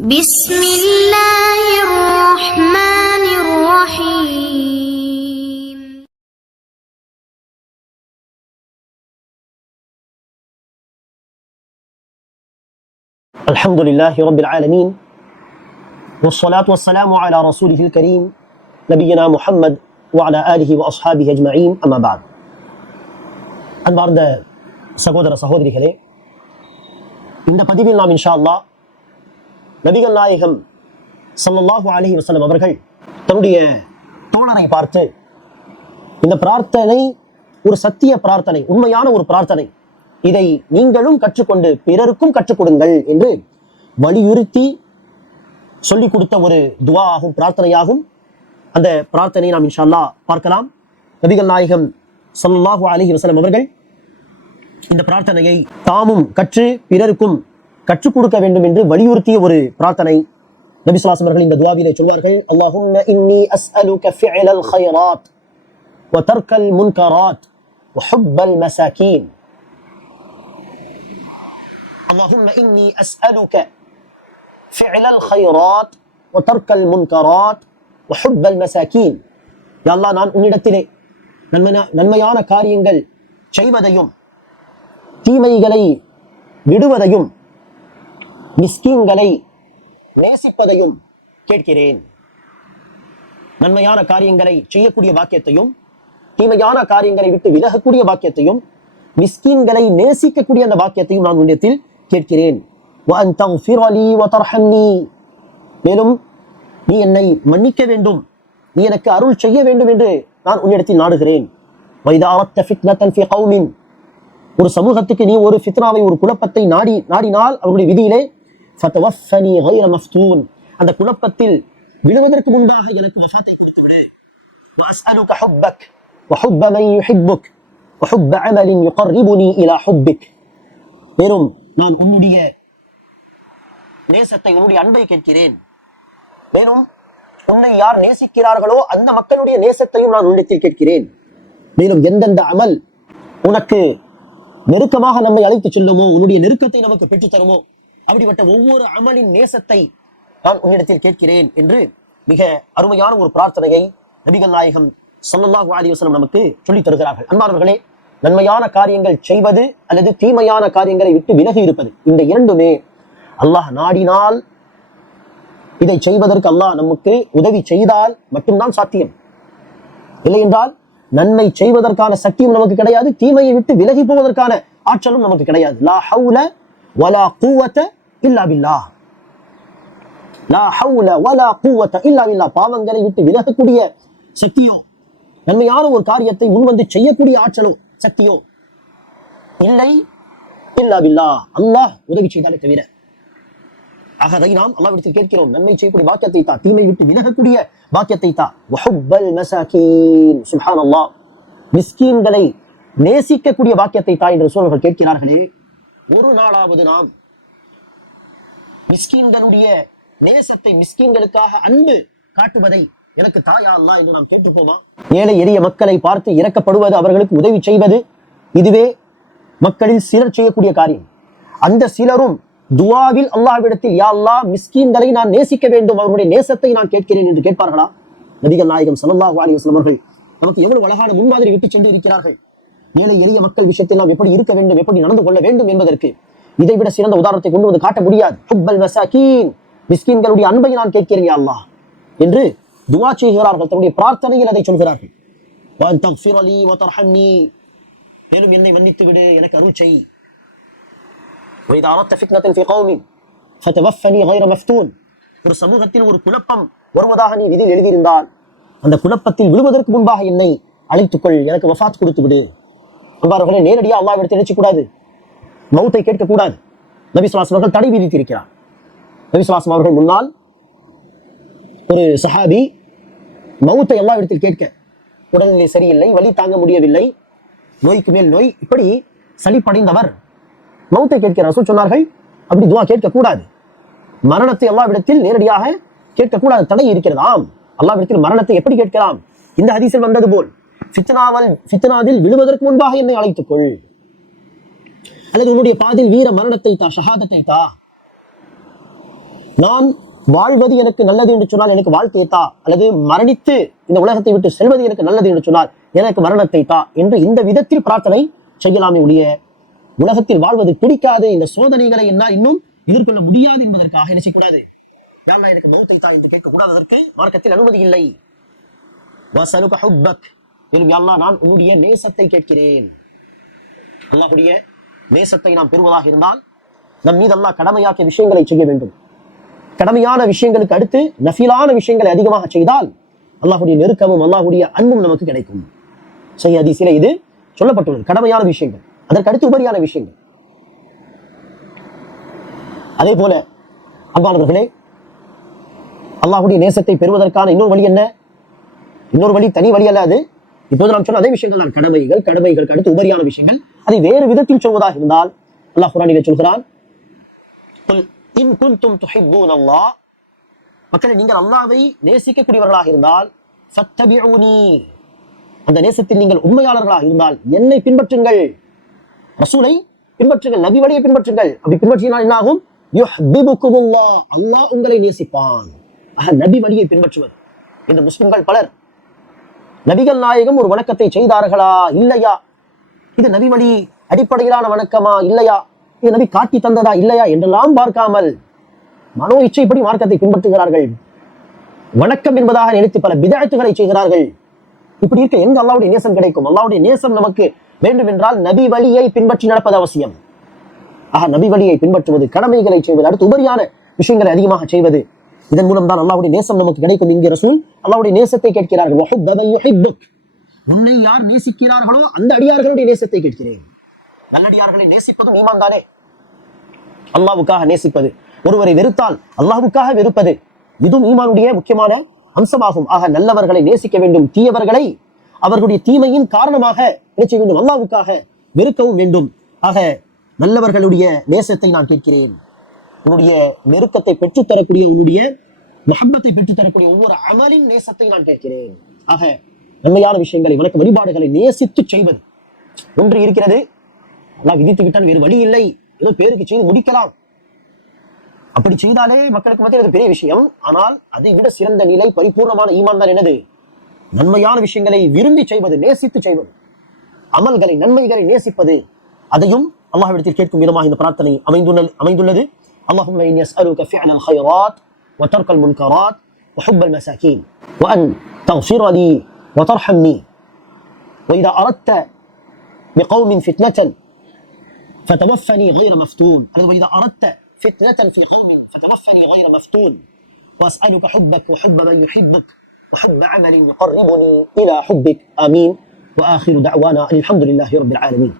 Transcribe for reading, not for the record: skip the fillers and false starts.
بسم الله الرحمن الرحيم. الحمد لله رب العالمين والصلاة والسلام على رسوله الكريم نبينا محمد وعلى آله وأصحابه أجمعين أما بعد. அன்பார்ந்த சகோதர சகோதரிகளே, இந்த பதிவில் நாம் இன்ஷா அல்லாஹ் நபிகள் நாயகம் ஸல்லல்லாஹு அலைஹி வஸல்லம் அவர்கள் தன்னுடைய தோழரை பார்த்து, இந்த பிரார்த்தனை ஒரு சத்திய பிரார்த்தனை, உண்மையான ஒரு பிரார்த்தனை, இதை நீங்களும் கற்றுக்கொண்டு பிறருக்கும் கற்றுக் கொடுங்கள் என்று வலியுறுத்தி சொல்லிக் கொடுத்த ஒரு துவா ஆகும், பிரார்த்தனையாகும். அந்த பிரார்த்தனையை நாம் இன்ஷா அல்லாஹ் பார்க்கலாம். நபிகள் நாயகம் ஸல்லல்லாஹு அலைஹி வஸல்லம் அவர்கள் இந்த பிரார்த்தனையை தாமும் கற்று பிறருக்கும் கற்றுக் கொடுக்க வேண்டும் என்று வலியுறுத்திய ஒரு பிரார்த்தனை. நபி ஸல்லல்லாஹு அலைஹி வஸல்லம் இந்த துஆவிலே சொல்வார்கள், அல்லாஹும்ம இன்னி அஸ்அலுக ஃபிஅலல் கைராத் வ தர்கல் முன்கராத் வ ஹுப்பல் மசாகீன். اللهم إني أسألك فعل الخيرات وترك المنكرات وحب المساكين. يا الله, நான் உன்னிடத்திலே நன்மையான காரியங்கள் செய்வதையும் தீமைகளை விடுவதையும் மிஸ்கீன்களை நேசிப்பதையும் கேட்கிறேன். நன்மையான காரியங்களை செய்யக்கூடிய பாக்கியத்தையும் தீமையான காரியங்களை விட்டு விலகக்கூடிய பாக்கியத்தையும் மிஸ்கீன்களை நேசிக்கக்கூடிய அந்த பாக்கியத்தையும் நான் உன்னிடத்தில் கேட்கிறேன். மேலும் நீ என்னை மன்னிக்க வேண்டும், நீ எனக்கு அருள் செய்ய வேண்டும் என்று நான் உன்னிடத்தில் நாடுகிறேன். ஒரு சமூகத்துக்கு நீ ஒரு ஃபித்னாவை, ஒரு குழப்பத்தை நாடினால் அவருடைய விதியிலே அந்த குழப்பத்தில் விழுவதற்கு முன்பாக எனக்கு வஃபாத்தை கொடுத்து விடு. மேலும் நான் உன்னுடைய நேசத்தை, உன்னுடைய அன்பை கேட்கிறேன். மேலும் உன்னை யார் நேசிக்கிறார்களோ அந்த மக்களுடைய நேசத்தையும் நான் உன்னிடத்தில் கேட்கிறேன். மேலும் எந்தெந்த அமல் உனக்கு நெருக்கமாக நம்மை அழைத்து செல்லுமோ, உன்னுடைய நெருக்கத்தை நமக்கு பெற்றுத் தருமோ, அப்படிப்பட்ட ஒவ்வொரு அமலின் நேசத்தை நான் உன்னிடத்தில் கேட்கிறேன் என்று மிக அருமையான ஒரு பிரார்த்தனையை நபிகள் நாயகம் ஸல்லல்லாஹு அலைஹி வஸல்லம் நமக்கு சொல்லித் தருகிறார்கள். அன்பானவர்களே, நன்மையான காரியங்கள் செய்வது அல்லது தீமையான காரியங்களை விட்டு விலகி இருப்பது, இந்த இரண்டுமே அல்லாஹ் நாடினால் இதை செய்வதற்கு அல்லாஹ் நமக்கு உதவி செய்தால் மட்டும்தான் சாத்தியம். இல்லை என்றால் நன்மை செய்வதற்கான சக்தியும் நமக்கு கிடையாது, தீமையை விட்டு விலகி போவதற்கான ஆற்றலும் நமக்கு கிடையாது. லா ஹவுல வலா குவத இல்லா பில்லாஹ். லா ஹவுல வலா குவத இல்லா பில்லாஹ். பாவங்களை விட்டு விலகக்கூடிய சக்தியோ, நன்மையான ஒரு காரியத்தை முன்வந்து செய்யக்கூடிய ஆற்றலோ சக்தியோ இல்லை இல்லா பில்லாஹ், அல்லாஹ் உதவி செய்தாலே தவிர. ஆக அதை நாம் அல்லாஹ்விடத்தில் கேட்கிறோம், நன்மை செய்யக்கூடிய பாக்கியத்தை தா, தீமை விட்டு விலகக்கூடிய பாக்கியத்தை தா. வஹுப்பல் மசாகீன். சுப்ஹானல்லாஹ், மிஸ்கீன்களை நேசிக்கக்கூடிய பாக்கியத்தை தா என்று ரசூலுல்லாஹ் கேட்கிறார்களே. ஒரு நாளாவது நாம் மிஸ்கீன்களுடைய நேசத்தை, மிஸ்கீன்களுக்காக அன்பு காட்டுவதை எனக்கு தாயா அல்லாஹ் என்று நாம் கேட்டுப்போமா? ஏழை எளிய மக்களை பார்த்து இரக்கப்படுவது, அவர்களுக்கு உதவி செய்வது, இதுவே மக்களில் சிலர் செய்யக்கூடிய காரியம். அந்த சிலரும் துஆவில் அல்லாஹ்விடத்தில், யா அல்லாஹ், மிஸ்கீன்களை நான் நேசிக்க வேண்டும், அவருடைய நேசத்தை நான் கேட்கிறேன் என்று கேட்பார்களா? நபிகள் நாயகம் ஸல்லல்லாஹு அலைஹி வஸல்லம் அவர்கள் நமக்கு எவ்வளவு அழகான முன்மாதிரி விட்டு சென்று இருக்கிறார்கள். ஏழை எளிய மக்கள் விஷயத்தில் நாம் எப்படி இருக்க வேண்டும், எப்படி நடந்து கொள்ள வேண்டும் என்பதற்கு இதைவிட சிறந்த உதாரணத்தை கொண்டு வந்து காட்ட முடியாது. ஹுப்பல் மசாகீன், மிஸ்கீன்களுடைய அன்பை நான் கேட்கிறேன் யா அல்லாஹ் என்று துஆ செய்கிறார்கள். தன்னுடைய பிரார்த்தனையில் அதை சொல்கிறார்கள். மேலும் என்னை மன்னித்து விடு, எனக்கு அருள் செய். ஒரு சமூகத்தில் ஒரு குழப்பம் வருவதாக நீ விதியில் எழுதியிருந்தால், அந்த குழப்பத்தில் விழுவதற்கு முன்பாக என்னை அழைத்துக்கொள், எனக்கு வஃபாத் கொடுத்து விடு. அன்பார்களே, நேரடியாக அல்லாஹ்விடத்தில் நினைக்கக்கூடாது, மௌத்தை கேட்கக்கூடாது. நபி ஸல்லல்லாஹு அலைஹி வஸல்லம் தடை விதித்திருக்கிறார். நபி ஸல்லல்லாஹு அலைஹி வஸல்லம் அவர்கள் முன்னால் ஒரு சஹாபி மௌத்தை அல்லாஹ்விடத்தில் கேட்க, உடல்நிலை சரியில்லை, வலி தாங்க முடியவில்லை, நோய்க்கு மேல் நோய், இப்படி சலிப்படைந்தவர் மௌத்தை கேட்கிறார். ரசூல் சொன்னார்கள், அப்படி துஆ கேட்கக்கூடாது, மரணத்தை அல்லாஹ்விடத்தில் நேரடியாக கேட்கக்கூடாது, தடை இருக்கிறது. ஆம், அல்லாஹ்விடத்தில் மரணத்தை எப்படி கேட்கலாம்? இந்த ஹதீஸில் வந்தது போல், ஃபித்னாவில் விழுவதற்கு முன்பாக என்னை அழைத்துக்கொள், அல்லது உன்னுடைய பாதில் வீர மரணத்தை தா, ஷஹாதத்தை தா. நான் வாழ்வது எனக்கு நல்லது என்று சொன்னால் எனக்கு வாழ்க்கையை தா, அல்லது மரணித்து இந்த உலகத்தை விட்டு செல்வது எனக்கு நல்லது என்று சொன்னால் எனக்கு மரணத்தை தா என்று இந்த விதத்தில் பிரார்த்தனை செய்யலாமே ஒழிய உலகத்தில் வாழ்வது பிடிக்காது, இந்த சோதனைகளை என்னால் இன்னும் எதிர்கொள்ள முடியாது என்பதற்காக என்ன செய்யக்கூடாது, யாரெல்லாம் எனக்கு மௌத்தை தா என்று கேட்கக்கூடாது. அதற்கு மார்க்கத்தில் அனுமதி இல்லை. வஸலுக ஹுப்பக், மேலும் யா அல்லாஹ் நான் உன்னுடைய நேசத்தை கேட்கிறேன். அல்லாஹ்வுடைய நேசத்தை நாம் பெறுவதாக இருந்தால் நம் மீது அல்லாஹ் கடமையாக்கிய விஷயங்களை செய்ய வேண்டும். கடமையான விஷயங்களுக்கு அடுத்து நஃபிலான விஷயங்களை அதிகமாக செய்தால் அல்லாஹ்வுடைய நெருக்கமும் அல்லாஹ்வுடைய அன்பும் நமக்கு கிடைக்கும். சஹீஹ் ஹதீஸிலே இது சொல்லப்பட்டுள்ளது. கடமையான விஷயங்கள், அதற்கு அடுத்து உபரியான விஷயங்கள். அதே போல அன்பானவர்களே, அல்லாஹ்வுடைய நேசத்தை பெறுவதற்கான இன்னொரு வழி என்ன? இன்னொரு வழி தனி வழி அல்ல. அது இப்போது நாம் சொன்ன அதே விஷயங்கள் தான். கடமைகளுக்கு அடுத்து உபரியான விஷயங்கள். அதை வேறு விதத்தில் சொல்வதாக இருந்தால் அல்லாஹ் குர்ஆனிலே சொல்கிறான், இன் குன்தும் துஹிப்பூன அல்லாஹ், மக்களே நீங்கள் அல்லாஹ்வை நேசிக்கக்கூடியவர்களாக இருந்தால் ஃபத்தபிஊனி, அந்த நேசத்தில் நீங்கள் உண்மையாளர்களாக இருந்தால் என்னை பின்பற்றுங்கள், ரசூலை பின்பற்றுங்கள், நபி வழியை பின்பற்றுங்கள். அப்படி பின்பற்றினால் என்ன ஆகும்? யுஹ்பிபுகுமுல்லாஹ், அல்லாஹ் உங்களை நேசிப்பான். நபி வழியை பின்பற்றுவது. இந்த முஸ்லிம்கள் பலர் நபிகள் நாயகம் ஒரு வணக்கத்தை செய்தார்களா இல்லையா, இது நபி வழி அடிப்படையிலான வணக்கமா இல்லையா, இது நபி காட்டி தந்ததா இல்லையா என்றெல்லாம் பார்க்காமல் மனோ இச்சைப்படி மார்க்கத்தை பின்பற்றுகிறார்கள். வணக்கம் என்பதாக நினைத்து பல பிதஅத்துகளை செய்கிறார்கள். இப்படி இருக்க எங்க அல்லாஹ்வுடைய நேசம் கிடைக்கும்? அல்லாஹ்வுடைய நேசம் நமக்கு வேண்டும் என்றால் நபி வழியை பின்பற்றி நடப்பது அவசியம். நபி வழியை பின்பற்றுவது, கடமைகளை செய்வது, அடுத்து உபரியான விஷயங்களை அதிகமாக செய்வது, இதன் மூலம் தான் அல்லாஹ்வுடைய நேசம் நமக்கு கிடைக்கும். இங்கே ரசூல் அல்லாஹ்வுடைய நேசத்தை கேட்கிறார்கள். உன்னை யார் நேசிக்கிறார்களோ அந்த அடியார்களுடைய நேசத்தை கேட்கிறேன். நல்லடியார்களை நேசிப்பதும் ஈமான் தானே. அல்லாஹ்வுக்காக நேசிப்பது, ஒருவரை வெறுத்தால் அல்லாஹ்வுக்காக வெறுப்பது, இதுவும் ஈமானுடைய முக்கியமான அம்சமாகும். நல்லவர்களை நேசிக்க வேண்டும், தீயவர்களை அவர்களுடைய தீமையின் காரணமாக நினைச்ச வேண்டும், அல்லாஹ்வுக்காக வெறுக்கவும் வேண்டும். நல்லவர்களுடைய நேசத்தை நான் கேட்கிறேன். உன்னுடைய நெருக்கத்தை பெற்றுத்தரக்கூடிய, உன்னுடைய மஹப்பத்தை பெற்றுத்தரக்கூடிய ஒவ்வொரு அமலின் நேசத்தை நான் கேட்கிறேன். நன்மையான விஷயங்களை, வணக்க வழிபாடுகளை நேசித்து செய்வது ஒன்று இருக்கிறது. அல்லாஹ் விதித்து விட்டால் வேறு வழி இல்லை, ஏதோ பேருக்கு செய்து முடிக்கலாம். அப்படி செய்தாலே மக்களுக்கு மத்தியில் அது பெரிய விஷயம். ஆனால் அதை விட சிறந்த நிலை, பரிபூர்ணமான ஈமான் தான் என்னது? நன்மையான விஷயங்களை விரும்பி செய்வது, நேசித்து செய்வது, அமல்களை, நன்மைகளை நேசிப்பது. அதையும் அல்லாஹ்விடத்தில் கேட்கும் விதமாக இந்த பிரார்த்தனை அமைந்துள்ளது. اللهم إني أسألك فعل الخيرات وترك المنكرات وحب المساكين وأن تغفر لي وترحمني وإذا أردت بقوم فتنة فتوفني غير مفتون، وإذا أردت فتنة في قوم فتوفني غير مفتون، وأسألك حبك وحب من يحبك وحب عمل يقربني إلى حبك. آمين. وآخر دعوانا الحمد لله رب العالمين.